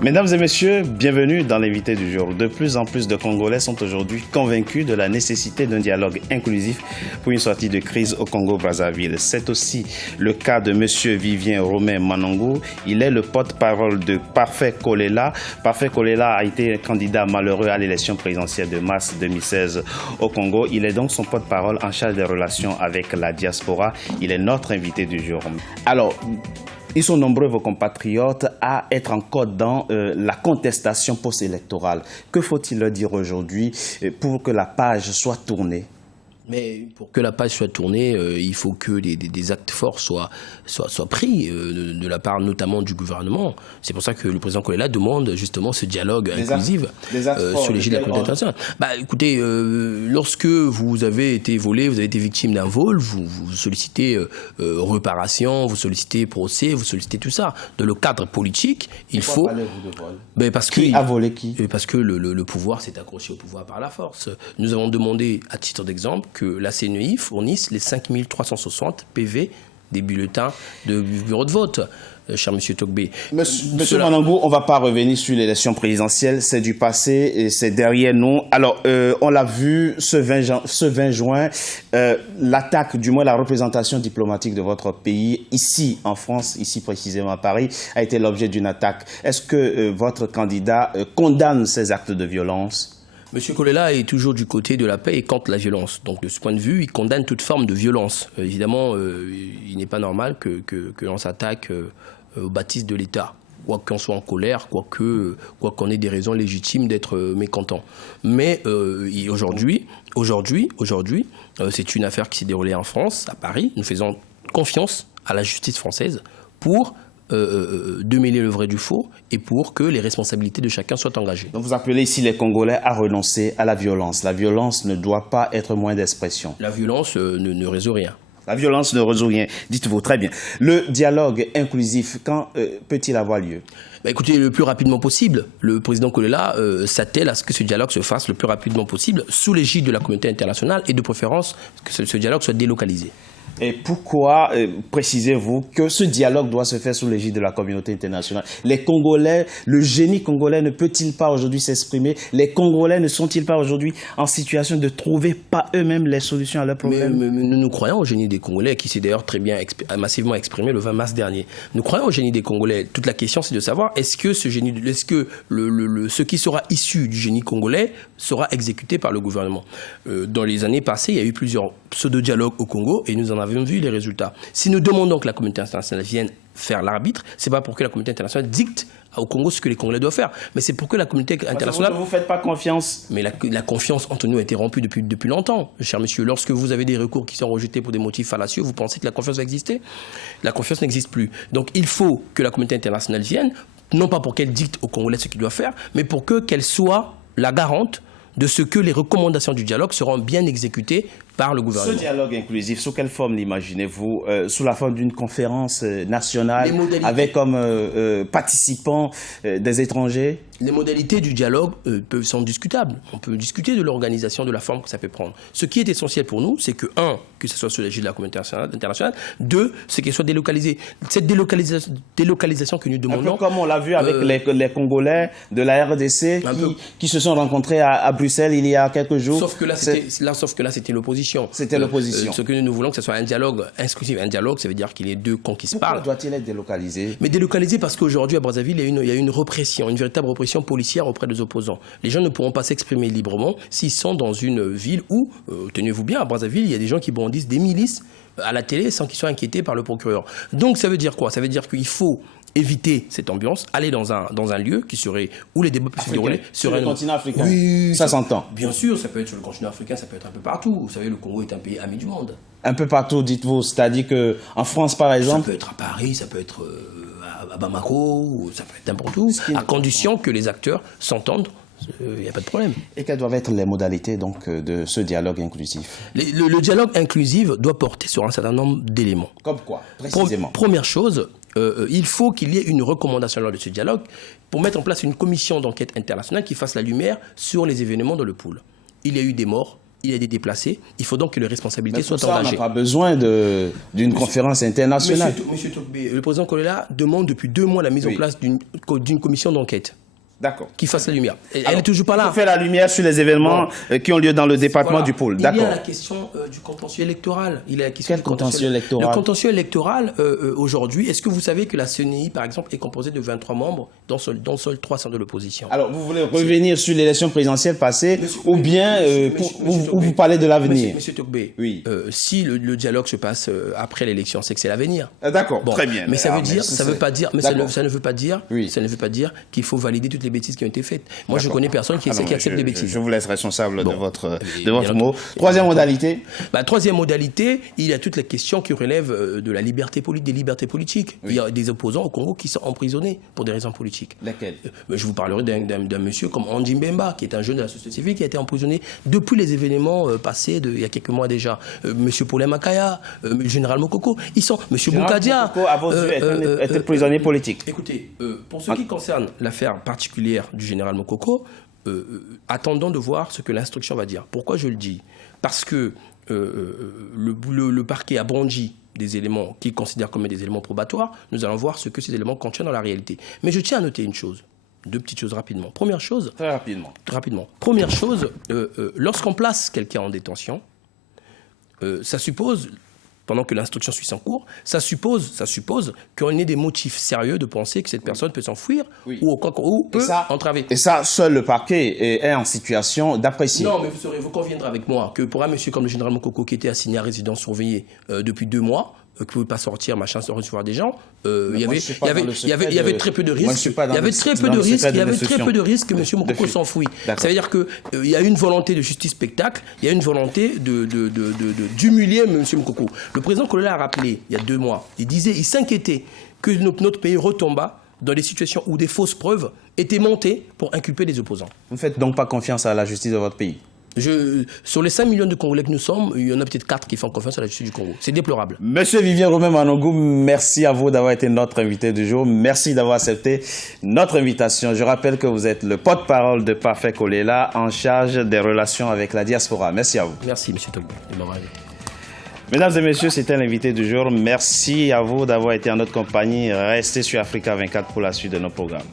Mesdames et messieurs, bienvenue dans l'invité du jour. De plus en plus de Congolais sont aujourd'hui convaincus de la nécessité d'un dialogue inclusif pour une sortie de crise au Congo-Brazzaville. C'est aussi le cas de M. Vivien Romain Manongo. Il est le porte-parole de Parfait Kolela. Parfait Kolela a été candidat malheureux à l'élection présidentielle de mars 2016 au Congo. Il est donc son porte-parole en charge des relations avec la diaspora. Il est notre invité du jour. Alors, ils sont nombreux, vos compatriotes, à être encore dans la contestation post-électorale. Que faut-il leur dire aujourd'hui pour que la page soit tournée? Mais pour que la page soit tournée, il faut que des actes forts soient pris de la part notamment du gouvernement. C'est pour ça que le président Kolela demande justement ce dialogue inclusif sur l'égide de la communauté internationale. Bah, écoutez, lorsque vous avez été volé, vous avez été victime d'un vol, vous sollicitez réparation, vous sollicitez procès, vous sollicitez tout ça. Dans le cadre politique, il faut... Pourquoi parlez-vous de vol? Ben parce qui a volé qui? Parce que le pouvoir s'est accroché au pouvoir par la force. Nous avons demandé, à titre d'exemple, que la CNI fournisse les 5360 PV des bulletins du bureau de vote, cher M. Togbe. Monsieur Manongo, on ne va pas revenir sur l'élection présidentielle, c'est du passé et c'est derrière nous. Alors, on l'a vu ce 20 juin, l'attaque, du moins la représentation diplomatique de votre pays, ici en France, ici précisément à Paris, a été l'objet d'une attaque. Est-ce que votre candidat condamne ces actes de violence ? Monsieur Kolela est toujours du côté de la paix et contre la violence. Donc de ce point de vue, il condamne toute forme de violence. Évidemment, il n'est pas normal que l'on s'attaque aux bâtisses de l'État. Quoi qu'on soit en colère, quoi qu'on ait des raisons légitimes d'être mécontent. Mais aujourd'hui, c'est une affaire qui s'est déroulée en France, à Paris. Nous faisons confiance à la justice française pour démêler le vrai du faux et pour que les responsabilités de chacun soient engagées. Donc vous appelez ici les Congolais à renoncer à la violence. La violence ne doit pas être moins d'expression. La violence ne résout rien. La violence ne résout rien, dites-vous, très bien. Le dialogue inclusif, quand peut-il avoir lieu? Bah écoutez, le plus rapidement possible. Le président Kolela s'attelle à ce que ce dialogue se fasse le plus rapidement possible sous l'égide de la communauté internationale et de préférence que ce dialogue soit délocalisé. Et pourquoi précisez-vous que ce dialogue doit se faire sous l'égide de la communauté internationale? Les Congolais, le génie congolais ne peut-il pas aujourd'hui s'exprimer? Les Congolais ne sont-ils pas aujourd'hui en situation de trouver pas eux-mêmes les solutions à leurs problèmes? Mais nous croyons au génie des Congolais, qui s'est d'ailleurs très bien massivement exprimé le 20 mars dernier. Nous croyons au génie des Congolais. Toute la question, c'est de savoir ce qui sera issu du génie congolais sera exécuté par le gouvernement. Dans les années passées, il y a eu plusieurs pseudo-dialogues au Congo et nous en avons vu les résultats. Si nous demandons que la communauté internationale vienne faire l'arbitre, c'est pas pour que la communauté internationale dicte au Congo ce que les Congolais doivent faire, mais c'est pour que la communauté internationale... Vous ne vous faites pas confiance. Mais la confiance entre nous a été rompue depuis longtemps, cher monsieur. Lorsque vous avez des recours qui sont rejetés pour des motifs fallacieux, vous pensez que la confiance va exister? La confiance n'existe plus. Donc il faut que la communauté internationale vienne, non pas pour qu'elle dicte aux Congolais ce qu'ils doivent faire, mais pour qu'elle soit la garante de ce que les recommandations du dialogue seront bien exécutées par le gouvernement. Ce dialogue inclusif, sous quelle forme l'imaginez-vous? Sous la forme d'une conférence nationale avec comme participants des étrangers? Les modalités du dialogue sont discutables. On peut discuter de l'organisation, de la forme que ça peut prendre. Ce qui est essentiel pour nous, c'est que, un, que ce soit sous l'égide de la communauté internationale, deux, c'est qu'elle soit délocalisée. Cette délocalisation que nous demandons... Un peu comme on l'a vu avec les Congolais de la RDC qui se sont rencontrés à Bruxelles il y a quelques jours. Sauf que là, c'était l'opposition. C'était l'opposition. Ce que nous voulons, que ce soit un dialogue inclusif. Un dialogue, ça veut dire qu'il y ait deux camps qui se parlent. Pourquoi doit-il être délocalisé? Mais délocalisé parce qu'aujourd'hui, à Brazzaville, il y a une répression, une véritable répression policière auprès des opposants. Les gens ne pourront pas s'exprimer librement s'ils sont dans une ville où, tenez-vous bien, à Brazzaville, il y a des gens qui brandissent des milices à la télé sans qu'ils soient inquiétés par le procureur. Donc ça veut dire quoi? Ça veut dire qu'il faut éviter cette ambiance, aller dans un lieu qui serait où les débats peuvent se dérouler sur le continent africain. Oui, ça s'entend. Bien sûr, ça peut être sur le continent africain, ça peut être un peu partout. Vous savez, le Congo est un pays ami du monde. Un peu partout, dites-vous. C'est-à-dire qu'en France, par exemple... Ça peut être à Paris, ça peut être à Bamako, ça peut être n'importe où, à condition que les acteurs s'entendent. Il n'y a pas de problème. Et quelles doivent être les modalités donc, de ce dialogue inclusif? Le dialogue inclusif doit porter sur un certain nombre d'éléments. Comme quoi, précisément? Première chose, il faut qu'il y ait une recommandation lors de ce dialogue pour mettre en place une commission d'enquête internationale qui fasse la lumière sur les événements dans le pool. Il y a eu des morts il est déplacé. Il faut donc que les responsabilités soient engagées. On n'a pas besoin d'une conférence internationale. Monsieur Togbé, le président Kolela demande depuis 2 mois la mise en place d'une commission d'enquête. D'accord. Qui fasse la lumière. Elle n'est toujours pas là. Il faut faire la lumière sur les événements qui ont lieu dans le département du pôle. D'accord. Il y a la question du contentieux électoral. Quel contentieux électoral? Le contentieux électoral, aujourd'hui, est-ce que vous savez que la CNI, par exemple, est composée de 23 membres, dont seuls 3 sont de l'opposition? Alors, vous voulez revenir sur l'élection présidentielle passée ou bien vous parlez de l'avenir? Monsieur Togbé, oui. Si le dialogue se passe après l'élection, c'est que c'est l'avenir. D'accord, très bien. Mais ça ne veut pas dire qu'il faut valider toutes les bêtises qui ont été faites. Moi, je connais personne qui accepte des bêtises. Je vous laisse responsable de votre mot. Troisième modalité. Troisième modalité, il y a toutes les questions qui relèvent de la liberté politique, des libertés politiques. Oui. Il y a des opposants au Congo qui sont emprisonnés pour des raisons politiques. Laquelle? Je vous parlerai d'un monsieur comme Andy Mbemba, qui est un jeune de la société civile qui a été emprisonné depuis les événements passés il y a quelques mois déjà. Monsieur Paulin Makaya, le général Mokoko, monsieur Boukadia. Mokoko, à vos yeux, était prisonnier politique. Écoutez, pour ce qui concerne l'affaire particulière du général Mokoko, attendons de voir ce que l'instruction va dire. Pourquoi je le dis? Parce que le parquet a brandi des éléments qu'il considère comme des éléments probatoires. Nous allons voir ce que ces éléments contiennent dans la réalité. Mais je tiens à noter une chose. 2 petites choses rapidement. Première chose... Très rapidement. Première chose, lorsqu'on place quelqu'un en détention, ça suppose... pendant que l'instruction suit son cours, ça suppose qu'on ait des motifs sérieux de penser que cette personne peut s'enfuir ou peut entraver. Et ça, seul le parquet est en situation d'apprécier. Non, mais vous conviendrez avec moi que pour un monsieur comme le général Mokoko qui était assigné à résidence surveillée depuis 2 mois, qui ne pouvait pas sortir, machin, sans recevoir des gens, il y avait très peu de risques. Il y avait très peu de risques que M. Mokoko s'enfuit. Ça veut dire qu'il y a une volonté de justice spectacle, il y a une volonté d'humilier M. Mokoko. Le président Kolela a rappelé, il y a 2 mois, il s'inquiétait que notre pays retomba dans des situations où des fausses preuves étaient montées pour inculper les opposants. Vous ne faites donc pas confiance à la justice de votre pays? Sur les 5 millions de Congolais que nous sommes, il y en a peut-être 4 qui font confiance à la justice du Congo. C'est déplorable. Monsieur Vivien Romain Manongou, merci à vous d'avoir été notre invité du jour. Merci d'avoir accepté notre invitation. Je rappelle que vous êtes le porte-parole de Parfait Kolela en charge des relations avec la diaspora. Merci à vous. Merci, monsieur Togbé, de m'avoir invité. Mesdames et messieurs, c'était l'invité du jour. Merci à vous d'avoir été en notre compagnie. Restez sur Africa 24 pour la suite de nos programmes.